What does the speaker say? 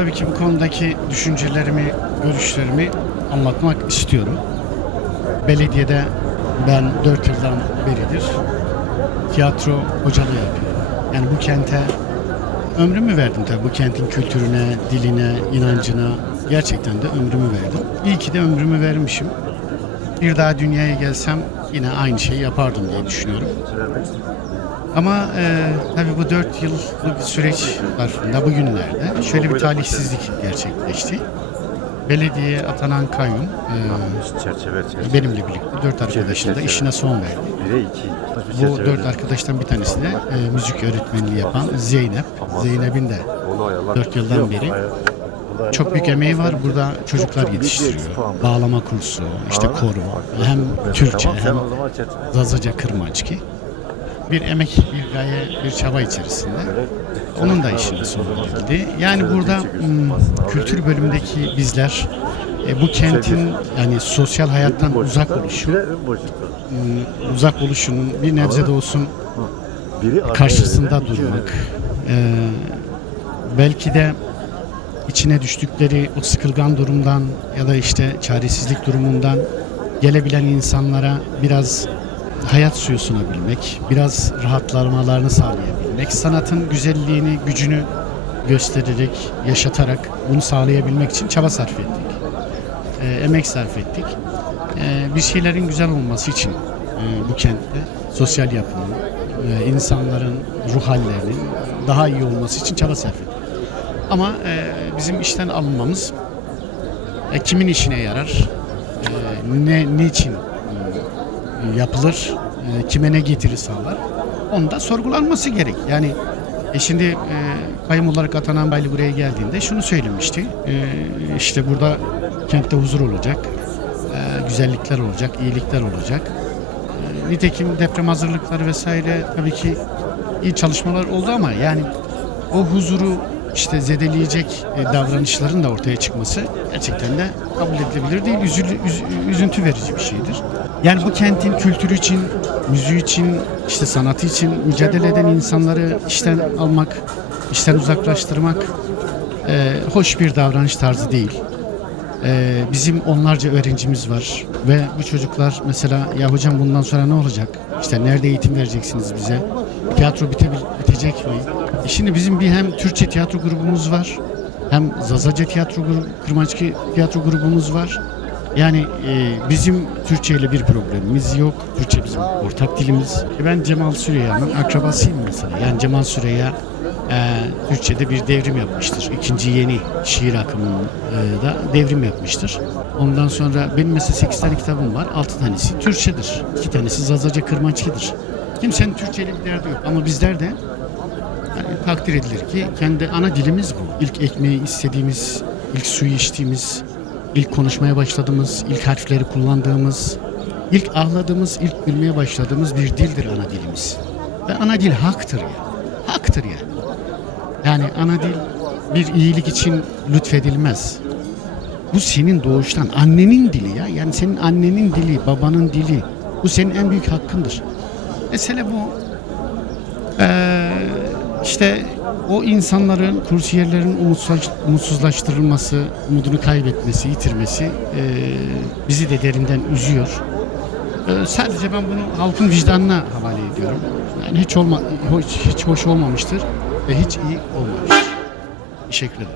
tabii ki bu konudaki düşüncelerimi, görüşlerimi anlatmak istiyorum. Belediyede ben 4 yıldan beridir tiyatro hocalığı yapıyorum. Yani bu kente ömrümü verdim tabii. Bu kentin kültürüne, diline, inancına gerçekten de ömrümü verdim. İyi ki de ömrümü vermişim. Bir daha dünyaya gelsem yine aynı şeyi yapardım diye düşünüyorum. Ama tabii bu 4 yıllık süreç zarfında bugünlerde şöyle bir talihsizlik gerçekleşti. Belediyeye atanan kayyum benimle birlikte 4 arkadaşın da işine son verdi. Bu 4 arkadaştan bir tanesi de müzik öğretmenliği yapan Zeynep. Zeynep'in de 4 yıldan beri çok büyük emeği var. Burada çocuklar yetiştiriyor. Bağlama kursu, işte koro, hem Türkçe hem Zazaca Kırmançki. Bir emek, bir gaye, bir çaba içerisinde. Onun da işine son verildi. Yani burada kültür bölümündeki bizler bu kentin yani sosyal hayattan uzak oluşunun bir nebze de olsun karşısında durmak, belki de içine düştükleri o sıkılgan durumdan ya da işte çaresizlik durumundan gelebilen insanlara biraz hayat suyu sunabilmek, biraz rahatlamalarını sağlayabilmek, sanatın güzelliğini, gücünü göstererek, yaşatarak bunu sağlayabilmek için çaba sarf ettik. Emek sarf ettik. Bir şeylerin güzel olması için bu kentte sosyal yapının, insanların ruh hallerinin daha iyi olması için çaba sarf ettik. Ama bizim işten alınmamız kimin işine yarar, niçin yapılır, kime ne getiri sağlar, onu da sorgulanması gerek. Yani şimdi kayyum olarak atanan Baylı buraya geldiğinde şunu söylemişti, işte burada kentte huzur olacak, güzellikler olacak, iyilikler olacak. Nitekim deprem hazırlıkları vesaire tabii ki iyi çalışmalar oldu ama yani o huzuru işte zedeleyecek davranışların da ortaya çıkması gerçekten de kabul edilebilir değil, üzüntü verici bir şeydir. Yani bu kentin kültürü için, müziği için, işte sanatı için mücadele eden insanları işten almak, işten uzaklaştırmak hoş bir davranış tarzı değil. Bizim onlarca öğrencimiz var ve bu çocuklar mesela ya hocam bundan sonra ne olacak? İşte nerede eğitim vereceksiniz bize? Tiyatro bitecek mi? Şimdi bizim bir hem Türkçe tiyatro grubumuz var, hem Zazaca tiyatro grubu, Kırmançki tiyatro grubumuz var. Yani bizim Türkçe ile bir problemimiz yok. Türkçe bizim ortak dilimiz. Ben Cemal Süreyya'nın akrabasıyım mesela. Yani Cemal Süreyya Türkçe'de bir devrim yapmıştır. İkinci yeni şiir akımında devrim yapmıştır. Ondan sonra benim mesela 8 tane kitabım var. 6 tanesi Türkçedir. 2 tanesi Zazaca Kırmançki'dir. Kimsenin Türkçe ile bir derdi yok. Ama bizler de yani takdir edilir ki kendi ana dilimiz bu. İlk ekmeği istediğimiz, ilk suyu içtiğimiz, ilk konuşmaya başladığımız, ilk harfleri kullandığımız, ilk ağladığımız, ilk gülmeye başladığımız bir dildir ana dilimiz. Ve ana dil haktır ya. Haktır ya. Yani ana dil bir iyilik için lütfedilmez. Bu senin doğuştan annenin dili ya. Yani senin annenin dili, babanın dili. Bu senin en büyük hakkındır. Mesele bu. İşte o insanların, kursiyerlerin umutsuzlaştırılması, umudunu kaybetmesi, yitirmesi bizi de derinden üzüyor. Sadece ben bunu halkın vicdanına havale ediyorum. Yani hiç hoş olmamıştır ve hiç iyi olmamıştır. Teşekkür ederim.